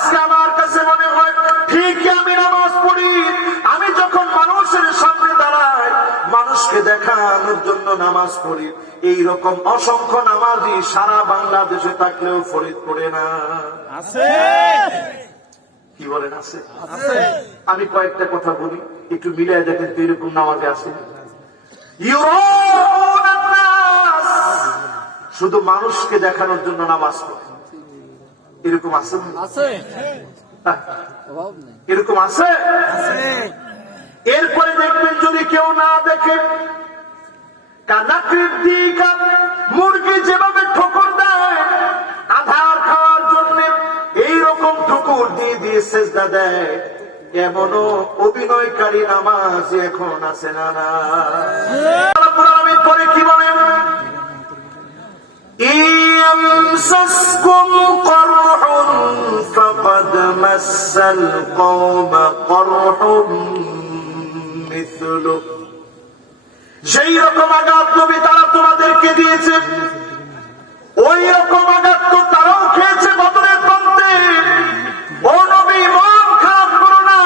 আজকে আমার কাছে মনে হয় ঠিকই আমি নামাজ পড়ি, আমি যখন মানুষের সামনে দাঁড়াই মানুষকে দেখানোর জন্য নামাজ পড়ি। এইরকম অসংখ্য নামাজি সারা বাংলাদেশে থাকলেও ফরিদপুরে না আছে। কি বলেন আছে? আমি কয়েকটা কথা বলি, একটু মিলিয়ে দেখেন তো এরকম নামাজে আছে। শুধু মানুষকে দেখানোর জন্য নামাজ পড়ে, এরকম আছে? এরকম আছে? এরপরে দেখবেন যদি কেউ না দেখে, কানাকৃতিকা মুরগি যেভাবে ঠোকর দেয় আধার খাওয়ার জন্য, এইরকম ঠোকর দিয়ে দিয়ে সেজদা দেয়, এমনও অভিনয়কারী নামাজ এখন আছে না না? আমি পরে কি বলেন, ইয়ামসাসকুম করহুন ফাকাদ মাসাল কওমা করহুম মিসলু, সেই রকম আঘাত নবী তারা তোমাদেরকে দিয়েছে, ওই রকম আঘাত তো তারাও খেয়েছে বদরের প্রান্তে। ও নবী, মন খারাপ করো না।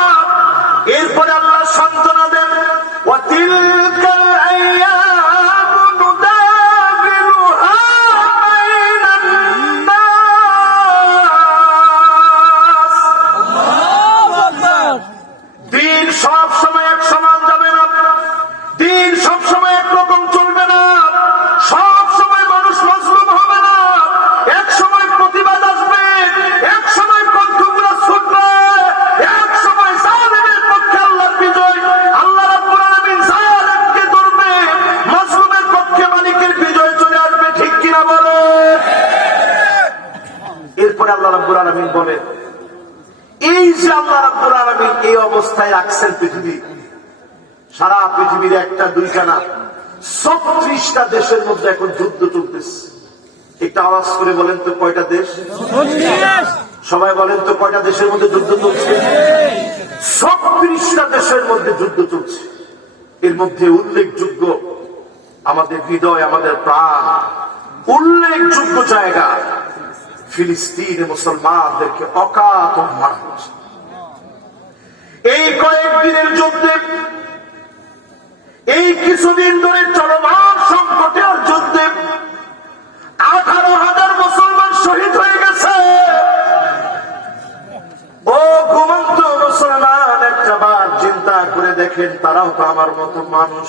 এরপরে আল্লাহ সান্ত্বনা দেন, ওয়াতিলকাল আইয়ামু নুদাবিলুহা বাইনান নাস। আল্লাহু আকবার। দিন সব সময় এক সমান যাবে না, দিন সব সময় একরকম চলবে না, সব সময় মানুষ মজলুম হবে না। এক সময় প্রতিবাদ আসবে, এক সময় কণ্ঠগুলো ছুটবে, এক সময় জালেমের পক্ষে আল্লাহর বিজয়। আল্লাহ রাব্বুল আলামিন জালেমকে ধরবে, মজলুমের পক্ষে মালিকের বিজয় চলে আসবে। ঠিক কিনা বলে? এরপরে আল্লাহ রাব্বুল আলামিন বলেন, এই যে আল্লাহ রাব্বুল আলামিন এই অবস্থায় রাখছেন পৃথিবী, সারা পৃথিবীর একটা দুইটা না 36টা দেশের মধ্যে এখন যুদ্ধ চলতেছে। একটা আওয়াজ করে বলেন তো কয়টা দেশ? সবাই বলেন তো কয়টা দেশের মধ্যে যুদ্ধ চলছে? 36টা দেশের মধ্যে যুদ্ধ চলছে। এর মধ্যে উল্লেখযোগ্য আমাদের হৃদয়, আমাদের প্রাণ, উল্লেখযোগ্য জায়গা ফিলিস্তিনে মুসলমানদেরকে অকাতরে মারা হচ্ছে। এই কয়েকদিনের যুদ্ধে, এই কিছুদিন ধরে চলমান সংকটের যুদ্ধে 18,000 মুসলমান শহীদ হয়ে গেছে। ও ঘুমন্ত মুসলমান, একটা বার চিন্তা করে দেখেন, তারাও তো আমার মতো মানুষ।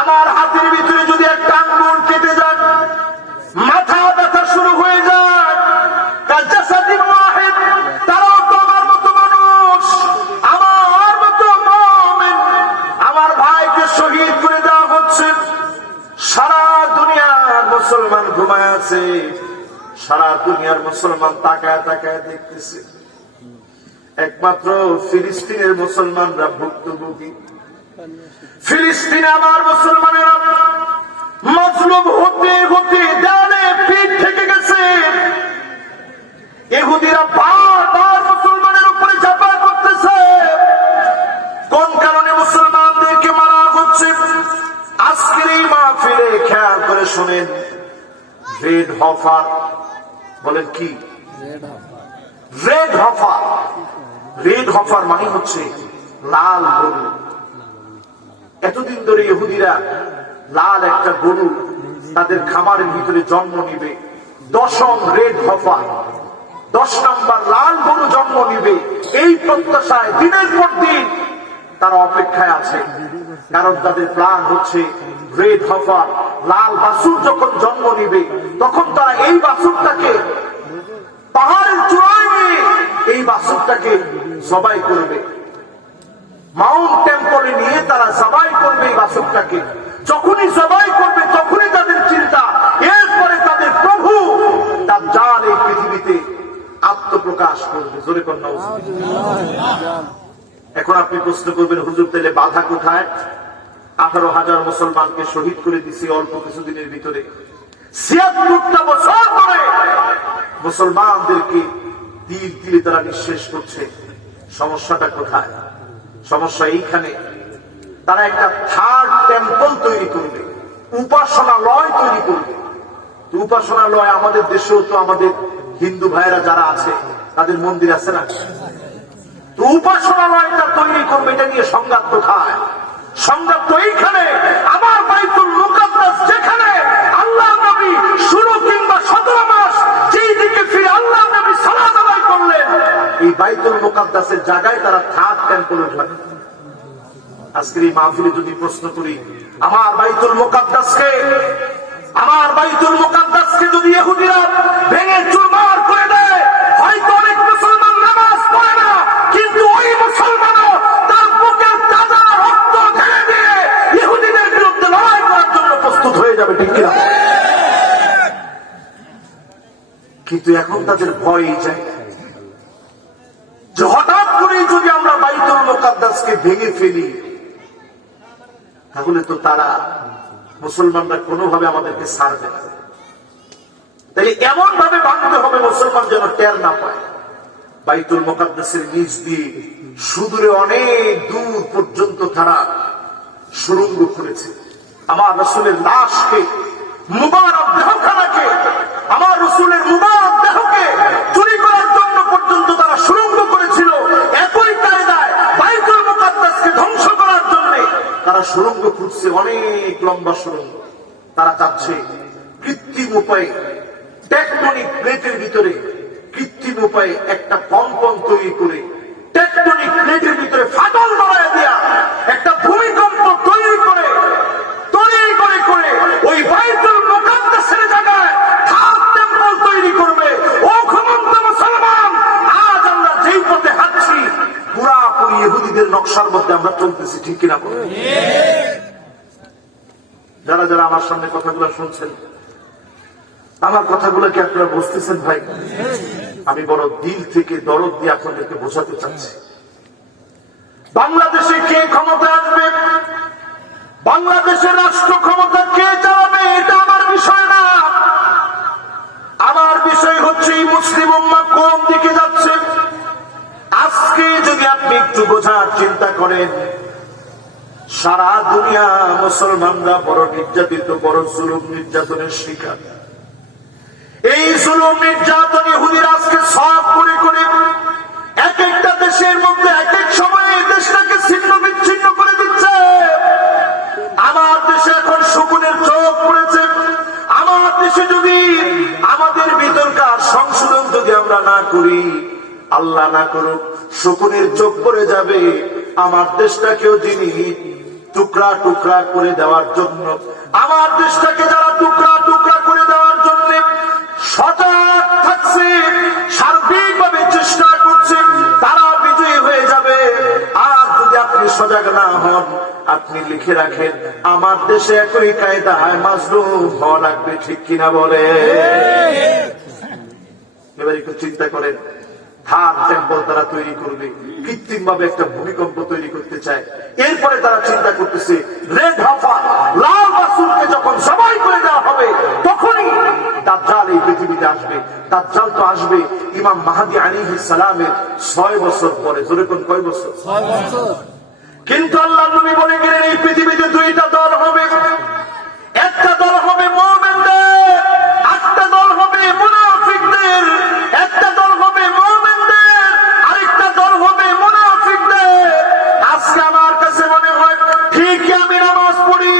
আমার হাতের ভিতরে যদি একটা আঙ্গুল কেটে যায়, মাথা ব্যথা শুরু হয়ে যায়, কাজাসাদিন ওয়াহিদ, তারাও তো আমার মতো মানুষ, আমার মতো মুমিন। আমার ভাইকে শহীদ করে দেওয়া হচ্ছে, সারা দুনিয়ার মুসলমান ঘুমায় আছে, সারা দুনিয়ার মুসলমান তাকায় তাকায় দেখতেছে। একমাত্র ফিলিস্তিনের মুসলমানরা ভুক্তভোগী। ফিলিস্তিনে আমার মুসলমানেরা মজলুম হতে হতে দেয়ালে পিঠ থেকে গেছে। ইহুদিরা বারবার মুসলমানের উপরে ঝাঁপায় পড়তেছে। কোন কারণে মুসলমানদেরকে মারা হচ্ছে? আজকের এই মাহফিলে খেয়াল করে শোনেন, রেড হফার বলেন কি? রেড হফার। রেড হফার মানে হচ্ছে লাল গরু। এতদিন ধরে ইহুদিরা লাল একটা গরু তাদের খামারের ভিতরে জন্ম নিবে, 10ম রেড হফার, 10 নম্বর লাল গরু জন্ম নিবে, এই প্রত্যাশায় দিনের পর দিন তারা অপেক্ষায় আছে। কারণ তাদের প্ল্যান হচ্ছে রেড হফার লাল বাছুর যখন জন্ম নিবে, তখন তারা এই বাছুরটাকে পাহাড়ের চূড়ায় নিয়ে এই বাছুরটাকে জবাই করবে, মাউন্ট টেম্পলে নিয়ে তারা জবাই করবে এই বাছুরটাকে। যখনই জবাই করবে তখনই তাদের চিন্তা, এরপরে তাদের প্রভু দাজ্জাল এই পৃথিবীতে আত্মপ্রকাশ করবে। জোরে কন্যা। এখন আপনি প্রশ্ন করবেন, হুজুর তাহলে বাধা কোথায়? 18,000 মুসলমানকে শহীদ করে দিছি অল্প কিছুদিনের ভিতরে। 76টা বছর ধরে মুসলমানদেরকে তীর দিলে তারা নিঃশেষ করছে। সমস্যাটা কোথায়? সমস্যা এইখানে, তারা একটা থার্ড টেম্পল তৈরি করবে, উপাসনালয় তৈরি করবে। উপাসনালয় আমাদের দেশেও তো আমাদের হিন্দু ভাইয়েরা যারা আছে তাদের মন্দির আছে না, তো উপাসনালয়টা তৈরি করবে, এটা নিয়ে সংঘাত কোথায়? সংঘাত তো এইখানে, আমার বাইতুল মুকাদ্দাস যেখানে আল্লাহ নবী 16 কিংবা 17 মাস যেই দিকে ফিরে আল্লাহ নবী সালাত আদায় করলেন, এই বাইতুল মুকাদ্দাসের জায়গায় তারা থার্ড টেম্পল উঠাবে। আজকের এই মাহফিলে যদি প্রশ্ন করি, আমার বাইতুল মুকাদ্দাসকে যদি ইহুদিরা ভেঙে চুরমার করে দেয়, হয়তো অনেক মুসলমান নামাজ পড়ে না, কিন্তু ওই মুসলমানও তার বুকের তাজা রক্ত ঢেলে দিয়ে ইহুদিদের বিরুদ্ধে লড়াই করার জন্য প্রস্তুত হয়ে যাবে, ঠিক কিনা? কিন্তু এখন তাদের ভয় যায় যে হঠাৎ করেই যদি আমরা বাইতুল মুকাদ্দাসকে ভেঙে ফেলি, তাহলে তো তারা মুসলমানরা কোনোভাবে আমাদেরকে ছাড়বে না। তাই এমন ভাবে ভাঙতে হবে মুসলমান যেন টের না পায়। বাইতুল মুকাদ্দাসের নিচ দিয়ে সুদূরে অনেক দূর পর্যন্ত তারা সুড়ঙ্গ করেছে। আমার রাসূলের লাশকে, মুবারক দেহখানাকে, আমার রাসূলের মুবারক দেহকে চুরি করার জন্য পর্যন্ত তারা সুড়ঙ্গ করেছিল। একই কায়দায় বাইতুল মুকাদ্দাসকে ধ্বংস করার জন্য তারা সুড়ঙ্গ খুঁজছে, অনেক লম্বা সুড়ঙ্গ। তারা চাচ্ছে কৃত্রিম উপায়ে, টেকটনিক প্লেটের ভিতরে কৃত্রিম উপায়ে একটা কম্পন তৈরি করে, টেকটনিক প্লেটের ভিতরে ফাটল বাড়ায় দিয়া একটা ভূমিকম্প তৈরি করে ওই বাইতুল মুকাদ্দাসের জায়গায় থার্ড টেম্পল তৈরি করবে। ও ঘুমন্ত মুসলমান, আজ আমরা যেই পথে হাঁটছি পুরাপুরি ইহুদিদের নকশার মধ্যে আমরা চলতেছি, ঠিক কিনা? যারা যারা আমার সামনে কথাগুলো শুনছেন, আমার কথাগুলো কি আপনারা বুঝতেছেন? ভাই, আমি বড় দিল থেকে দরদ দিয়ে আপনাদেরকে বোঝাতে চাচ্ছি, বাংলাদেশে কে ক্ষমতা আসবে, বাংলাদেশের রাষ্ট্র ক্ষমতা কে চালাবে, এটা আমার বিষয় না। আমার বিষয় হচ্ছে এই মুসলিম উম্মাহ কোন দিকে যাচ্ছে। আজকে যদি আপনি একটু বোঝার চিন্তা করেন, সারা দুনিয়া মুসলমানরা বড় নির্যাতিত, বড় জুলুম নির্যাতনের শিকার। এই জুলুম নির্যাতন ইহুদিরা আজকে সব করে করে এক একটা দেশের মধ্যে এক এক সময়ে দেশটাকে ছিন্ন বিচ্ছিন্ন করে দিচ্ছে। আমার দেশে এখন শকুনের চোখ পড়েছে। আমার দেশে যদি আমাদের ভিতরকার সংশোধন যদি আমরা না করি, আল্লাহ না করুক, শকুনের চোখ পড়ে যাবে। আমার দেশটাকেও যিনি টুকরা টুকরা করে দেওয়ার জন্য, আমার দেশটাকে যারা টুকরা টুকরা করে দেওয়ার জন্য সজাগ থাকছে, সার্বিকভাবে চেষ্টা করছে, তারা বিজয়ী হয়ে যাবে। আর যদি আপনি সজাগ না হন, আপনি লিখে রাখেন, আমার দেশে একই কায়দায় মাজলুম হওয়া লাগবে, ঠিক কিনা বলে? এবার একটু চিন্তা করেন, থার্ড টেম্পল তারা তৈরি করবে, কৃত্রিম ভাবে একটা ভূমিকম্প তৈরি করতে চায়। এরপরে তারা চিন্তা করতেছে রেড হাফা, লাল বাছুরকে যখন জবাই করে দেওয়া হবে, তখনই দাজ্জাল এই পৃথিবীতে আসবে। দাজ্জাল তো আসবে ইমাম মাহদী আলাইহিস সালামের 6 বছর পরে। জোরে কোন কয় বছর? 6 বছর। কিন্তু আল্লাহর নবী বলে গেলেন এই পৃথিবীতে দুইটা দল হবে। একটা দল হবে মুমিনদের, একটা দল হবে মুনাফিকদের। একটা দল হবে মুমিনদের, আরেকটা দল হবে মুনাফিকদের। আজকে আমার কাছে মনে হয় ঠিকই আমি নামাজ পড়ি,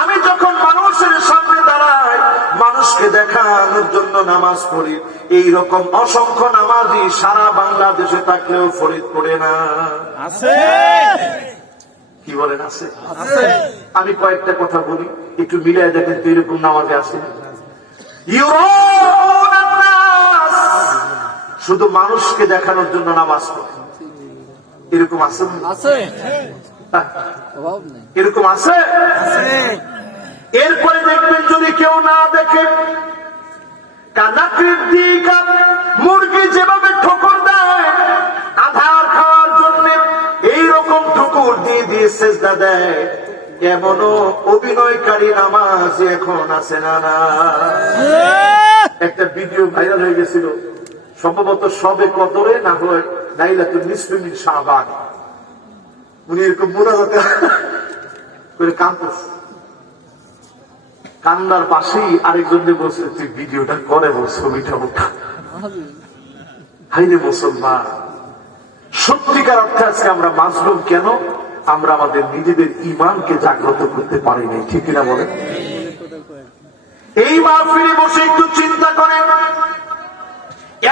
আমি যখন মানুষের সামনে দাঁড়াই, মানুষকে দেখানোর জন্য নামাজ পড়ি। এইরকম অসংখ্য নামাজি সারা বাংলাদেশে থাকলেও ফরিদপুরে না আছে। কি বলেন? আছে। আমি কয়েকটা কথা বলি, একটু মিলিয়ে দেখেন তো এরকম নামাজে আছে। শুধু মানুষকে দেখানোর জন্য নামাজ পড়ে, এরকম আছে? এরকম আছে। এরপরে দেখবেন যদি কেউ না দেখে, কানাকৃত দিকা মুরগি যেভাবে ঠোকর দেয় আধার খাওয়ার জন্য, এইরকম ঠোকর দিয়ে দিয়ে সেজদা দেয়, এমনও অভিনয়কারী নামাজ এখন আছে না? না, একটা ভিডিও ভাইরাল হয়ে গেছিল, সম্ভবত সবে কদরে না হয় লাইলাতুল নিসফি মিন শাবান। উনি এরকম মুনাজাত করে কাঁদতেছে, কান্নার পাশেই আরেকজনকে বলছে তুই ভিডিওটা করে বল, ছবিটা ওঠা। হাইরে মুসলমান, সত্যিকার অর্থে আজকে আমরা মাজলুম কেন? আমরা আমাদের নিজেদের ঈমানকে জাগ্রত করতে পারিনি, ঠিক কিনা বলেন? এই মাহফিলে বসে একটু চিন্তা করেন,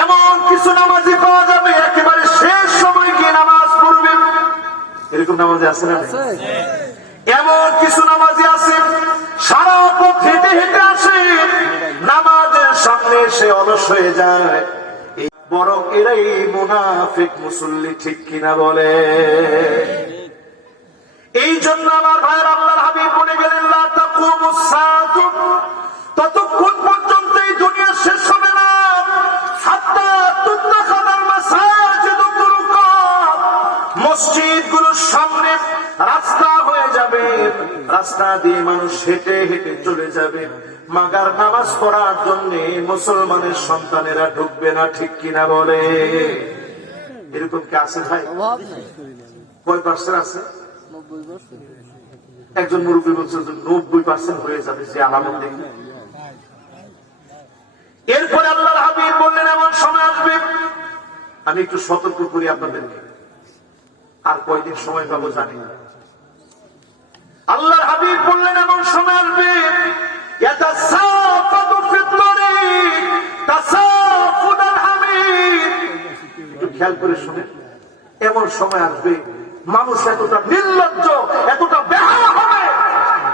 এমন কিছু নামাজি পাওয়া যাবে একেবারে শেষ সময় গিয়ে নামাজ পড়বে, এরকম নামাজি আছে না? এমন কিছু নামাজি আছে সারা পথ হেঁটে হেঁটে আসে, নামাজের সামনে এসে অলস হয়ে যায়, বরং এরাই মুনাফিক মুসল্লি, ঠিক কিনা বলে? এই জন্য আমার ভাইয়ের আল্লাহর হাবিব বলে গেলেন, লা তাকুমুস সাআতু, ততক্ষণ পর্যন্ত এই দুনিয়া শেষ হবে না, হাত্তা তুত্তাখাদাল মাসাজিদু তুরুকাত, মসজিদগুলোর সামনে রাস্তা হয়ে যাবে, রাস্তা দিয়ে মানুষ হেঁটে হেঁটে চলে যাবে, মাগার নামাজ পড়ার জন্য মুসলমানের সন্তানেরা ঢুকবে না, ঠিক কিনা বলে? এরকম কি আছে ভাই? কয় পার্সেন্ট আছে? একজন মুরব্বী বলছে 90% হয়ে যাবে, যে আলামত দেখি। এরপরে আল্লাহর হাবিব বললেন, এমন সময় আসবে, আমি একটু সতর্ক করি আপনাদেরকে, আর কয়দিন সময় পাবো জানি না। আল্লাহর হাবিব বললেন, এমন সময় আসবে, ইয়াতাসাফাতু ফিত তারিক তাসাফুদাল হামিদ, একটু খেয়াল করে শুনেন, এমন সময় আসবে মানুষ এতটা নির্লজ্জ, এতটা বেহায়া হবে,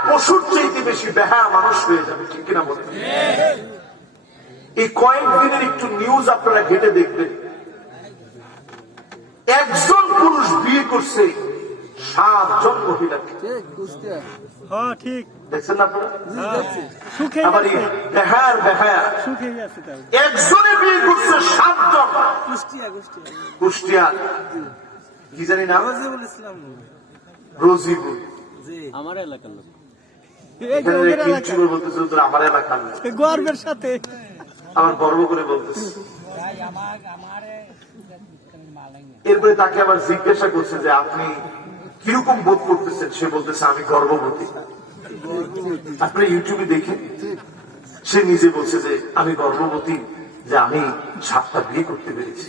পশুর চাইতে বেশি বেহায়া মানুষ হয়ে যাবে, ঠিক কিনা বলেন? এই কয়েকদিনের একটু নিউজ আপনারা ঘেটে দেখবেন, একজন পুরুষ বিয়ে করছে 7 জন মহিলাকে, ঠিক দেখছেন না আপনারা? আবার বেহায়ার বেহায়া একজনে বিয়ে করছে 7 জন, কুষ্টিয়া কি জানি না, রোজিবুল, আমার এলাকার লোক, আমার এলাকার গর্বের সাথে আমার গর্ব করে বলতেছে। এরপরে তাকে আবার জিজ্ঞাসা করছে যে আপনি কিরকম বোধ করতেছেন? সে বলতেছে আমি গর্ভবতী। আপনি ইউটিউবে দেখেন, সে নিজে বলছে যে আমি গর্ভবতী, যে আমি 7টা বিয়ে করতে পেরেছি।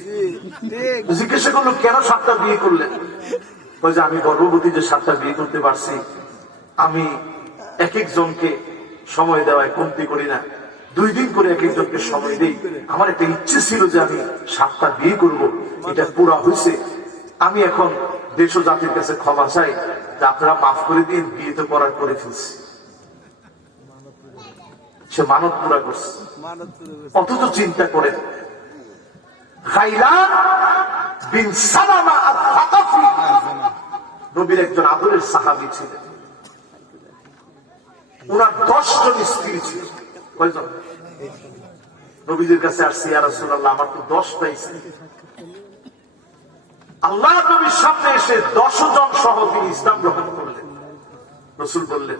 জিজ্ঞাসা করলো কেন 7টা বিয়ে করলেন? বলছে আমি গর্ভবতী যে 7টা বিয়ে করতে পারছি, আমি এক একজনকে সময় দেওয়ায় কমতি করি না, 2 দিন করে এক একজনকে সময় দেই। আমার একটা ইচ্ছে ছিল যে আমি 7টা বিয়ে করব, এটা পুরা হয়েছে। আমি এখন দেশ ও জাতির কাছে ক্ষমা চাই যে আপনারা মাফ করে দিন, বিয়ে তো করার করে ফেলছি। সে মানত পুরা করছে। অথচ চিন্তা করেন, গাইলান বিন সালামা আত-তাকাফি নবীর একজন আদরের সাহাবী ছিলেন। ওনার 10 জন স্ত্রী ছিল। কয়জন? নবীদের কাছে আসছে, ইয়া রাসূলুল্লাহ আমার তো 10টা স্ত্রী। আল্লাহ নবীর সামনে এসে 10 জন সহ তিনি ইসলাম গ্রহণ করলেন। রাসূল বললেন,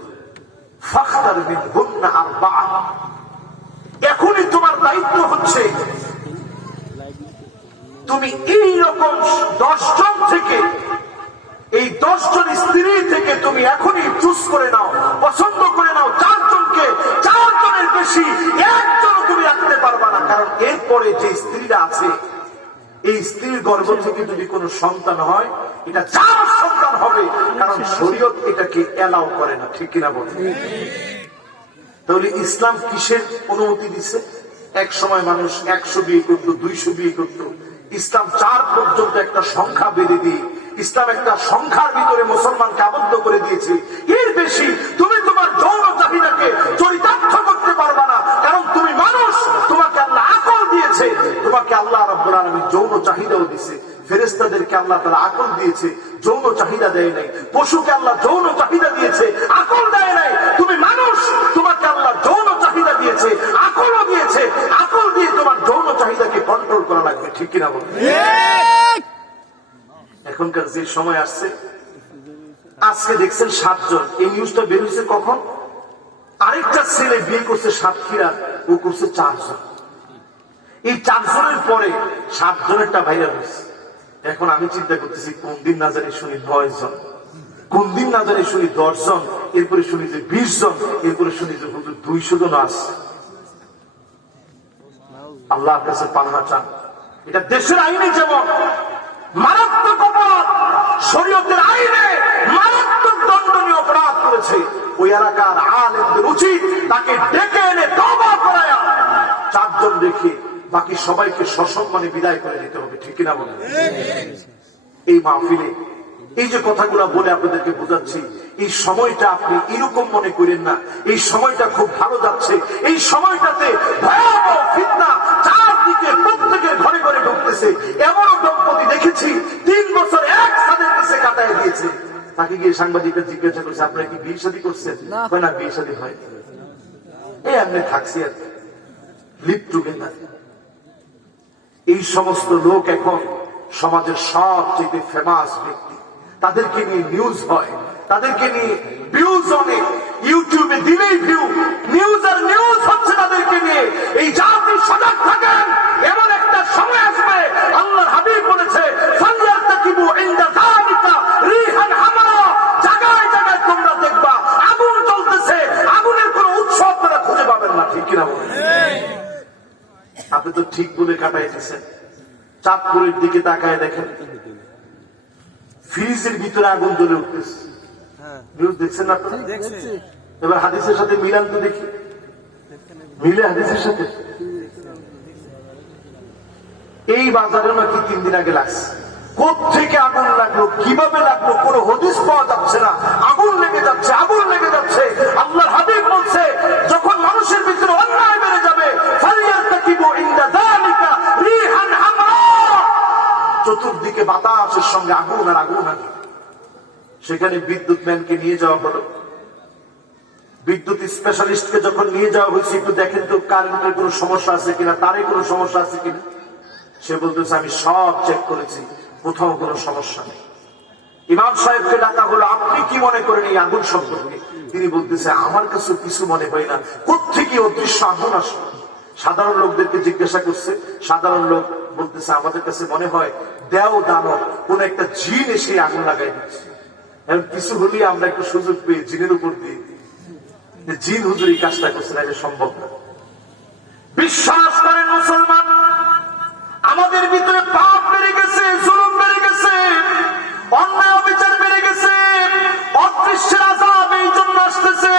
ফাখতার মিনহুন্না আরবা'a, এখনই তোমার দায়িত্ব হচ্ছে তুমি এই রকম 10 জন থেকে, এই 10 জন স্ত্রী থেকে তুমি এখনই চুজ করে নাও, পছন্দ করে নাও 4 জনকে। 4 জনের বেশি একজন তুমি রাখতে পারবা না, কারণ এরপরে যে স্ত্রীরা আছে, এই স্ত্রীর গর্ভ থেকে যদি কোনো সন্তান হয়, এটা 4 সন্তান হবে, কারণ শরীয়ত এটাকে এলাও করে না, ঠিক কিনা বলেন? তাহলে ইসলাম কিসের অনুমতি দিছে? এক সময় মানুষ 100 বিয়ে করত, 200 বিয়ে করত। ইসলাম 4 পর্যন্ত একটা সংখ্যা বেঁধে দিয়ে, ইসলাম একটা সংখ্যার ভিতরে মুসলমানকে আবদ্ধ করে দিয়েছে। এর বেশি তুমি তোমার যৌন চাহিদাকে চরিতার্থ করতে পারবা না, কারণ তুমি মানুষ, তোমাকে আল্লাহ আকল দিয়েছে, তোমাকে আল্লাহ রাব্বুল আলামিন যৌন চাহিদাও দিয়েছে। ফেরেশতাদেরকে আল্লাহ তাআলা আকল দিয়েছে, যৌন চাহিদা দেয় নাই। পশুকে আল্লাহ যৌন চাহিদা দিয়েছে, আকল দেয় নাই। তুমি মানুষ, তোমাকে আল্লাহ যৌন চাহিদা দিয়েছে, আকলও দিয়েছে। আকল দিয়ে তোমার যৌন চাহিদাকে কন্ট্রোল করা লাগবে, ঠিক কিনা বলুন? এখনকার যে সময় আসছে, আজকে দেখছেন 7 জন, এই নিউজটা বের হয়েছে কখন? আরেকটা ছেলে বিয়ে করছে সাতক্ষীরা, ও করছে 4 জন। এই 4 জনের পরে 7 জনেরটা ভাইরাল হয়েছে। এখন আমি চিন্তা করতেছি কোন দিন না জানি শুনি 9 জন, কোন দিন না জানি শুনি 10 জন, এরপরে শুনি যে 20 জন, এরপরে শুনি যে 200 জন আসছে। আল্লাহর কাছে পানাহা চান। এটা দেশের আইনে যেমন মারাত্মক অপরাধ, শরীয়তের আইনে মারাত্মক দণ্ডনীয় অপরাধ করেছে, ওই এলাকার আলেমদের উচিত তাকে ডেকে এনে তওবা করায়া 4 জন রেখে বাকি সবাইকে সসম্মানে বিদায় করে দিতে হবে, ঠিক কিনা বলেন? এই মাহফিলে এই যে কথাগুলো বলে আপনাদেরকে বোঝাচ্ছি, এই সময়টা আপনি এরকম মনে করেন না, এই সময়টা খুব ভালো যাচ্ছে। এই সময়টাতে ভয়াবহ ফিতনা চারদিকে প্রত্যেকের ঘরে ঘরে ঢুকতেছে। এমনও দম্পতি দেখেছি 3 বছর এক ছাদের কাছে কাটায় দিয়েছে। তাকে গিয়ে সাংবাদিকরা জিজ্ঞাসা করছে, আপনারা কি বিয়ে শাদী করছেন? না, বিয়ে শাদী হয়নি, এই এমনি থাকছি আর লিভ টুগেদার। এই সমস্ত লোক এখন সমাজের সবচেয়ে ফেমাস ব্যক্তি, তাদেরকে নিয়ে নিউজ হয়, তাদেরকে নিয়ে ভিউজ অনেক, ইউটিউবে দিলেই ভিউ, নিউজ আর নিউজ হচ্ছে তাদেরকে নিয়ে। এই জাতি সজাগ থাকেন, এমন একটা সময় আসবে, আল্লাহর হাবিব বলেছে, ফালিয়ারতাকিবু ইনদা যালিকা রিহান হামরা, জায়গায় জায়গায় তোমরা দেখবা আগুন জ্বলতেছে, আগুনের কোনো উৎস আপনারা খুঁজে পাবেন না, ঠিক কিনা বলেন? আপনি তো ঠিক বলে কাটাইতেছেন। চাঁদপুরের দিকে তাকায় দেখেন, ফ্রিজের ভিতরে আগুন জ্বলে উঠতেছে। নিউজ দেখছেন না আপনারা? এবার হাদিসের সাথে মিলান তো দেখি, মিলে হাদিসের সাথে। এই বাজারে নাকি 3 দিন আগে লাগছে। কোত্থেকে আগুন লাগলো, কিভাবে লাগলো, কোন হদিস পাওয়া যাচ্ছে না। আগুন লেগে যাচ্ছে, আগুন লেগে যাচ্ছে। আল্লাহর হাবিব বলছে, যখন মানুষের ভিতরে অন্যায় বেড়ে যাবে, ফালিয়ারতাকিবু ইনদা যালিকা রিহান হামরা, চতুর্দিকে বাতাসের সঙ্গে আগুন আর আগুন আগুন। সেখানে বিদ্যুৎ ম্যানকে নিয়ে যাওয়া হলো। বিদ্যুৎ স্পেশালিস্টকে যখন নিয়ে যাওয়া হয়েছে, একটু দেখেন তো কারেন্টের কোনো সমস্যা আছে কিনা, তারে কোনো সমস্যা আছে কিনা। সে বলতেছে, আমি সব চেক করেছি, কোথাও কোনো সমস্যা নেই। ইমাম সাহেবকে ডাকা হলো, আপনি কি মনে করেন এই আগুন সম্পর্কে? তিনি বলতেছে, আমার কাছে কিছু মনে হয় না, কোত্থেকে অদৃশ্য আগুন আসলো। সাধারণ লোকদেরকে জিজ্ঞাসা করছে, সাধারণ লোক বলতেছে, আমাদের কাছে মনে হয় দেও দানব কোন একটা জিন এসে আগুন লাগাই দিচ্ছে। এখন কিছু হলেই আমরা একটু সুযোগ পেয়ে জিনের উপর দিয়ে দিই। জিন হুজুর এই কাজটা করছে না, এটা সম্ভব না। বিশ্বাস করেন মুসলমান, আমাদের ভিতরে পাপ বেড়ে গেছে, জুলুম বেড়ে গেছে, অন্যায় অবিচার বেড়ে গেছে, অদৃশ্যের আযাব এই জন্য আসতেছে।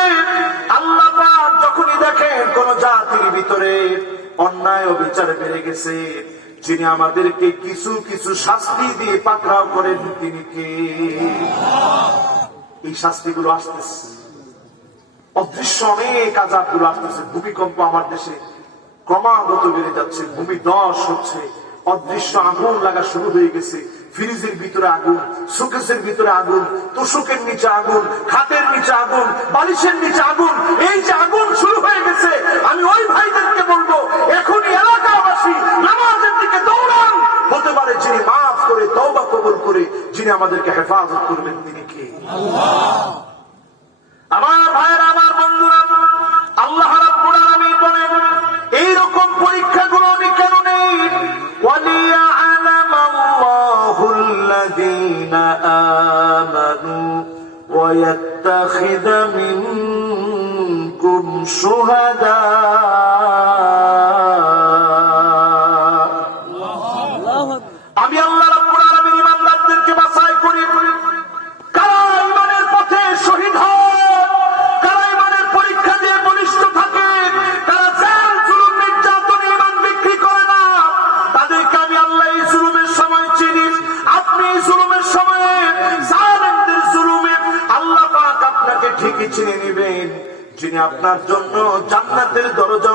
আল্লাহ পাক যখনই দেখেন কোন জাতির ভিতরে অন্যায় অবিচার বেড়ে গেছে, যিনি আমাদেরকে কিছু কিছু শাস্তি দিয়ে পাকড়াও করেন, তিনি কে? এই শাস্তিগুলো আসতেছে, অদৃশ্য অনেক আযাবগুলো আসতেছে। ভূমিকম্প আমার দেশে ক্রমাগত বেড়ে যাচ্ছে, ভূমিধস হচ্ছে, অদৃশ্য আগুন লাগা শুরু হয়ে গেছে। ফ্রিজের ভিতরে আগুন, শোকেসের ভিতরে আগুন, তোষকের নিচে আগুন, খাটের নিচে আগুন, বালিশের নিচে আগুন। এই যে আগুন শুরু হয়ে গেছে, আমি ওই ভাইদেরকে বলবো, এখনই এলাকাবাসী নামাজের দিকে দৌড়ান। হতে পারে যিনি মাফ করে তওবা কবুল করে যিনি আমাদেরকে হেফাজত করবেন, তিনি কে? আমার ভাইয়েরা, আমার বন্ধুরা, আল্লাহ রাব্বুল আলামিন বলেন, এইরকম পরীক্ষাগুলো আমি কেন নেই? ওয়ালিয়া'লামাল্লাহুল্লাযীনা আমানু ওয়া ইয়াত্তাখিযা মিনকুম শুহাদা। আমি আল্লাহ রাব্বুল আলামিন ইমানদারদেরকে বাছাই করি, কারা ঈমানের পথে শহীদ হয়, কারা ঈমানের পরীক্ষা দিয়ে বলিষ্ঠ থাকে, কারা জেল জুলুম নির্যাতন ঈমান বিক্রি করে না, তাদেরকে আমি আল্লাহ এই জুলুমের সময় চিনি। আপনি এই জুলুমের সময়ে, জালেমদের জুলুমে আল্লাহ পাক আপনাকে ঠিকই চিনে নেবেন। যিনি আপনার জন্য জান্নাতের দরজা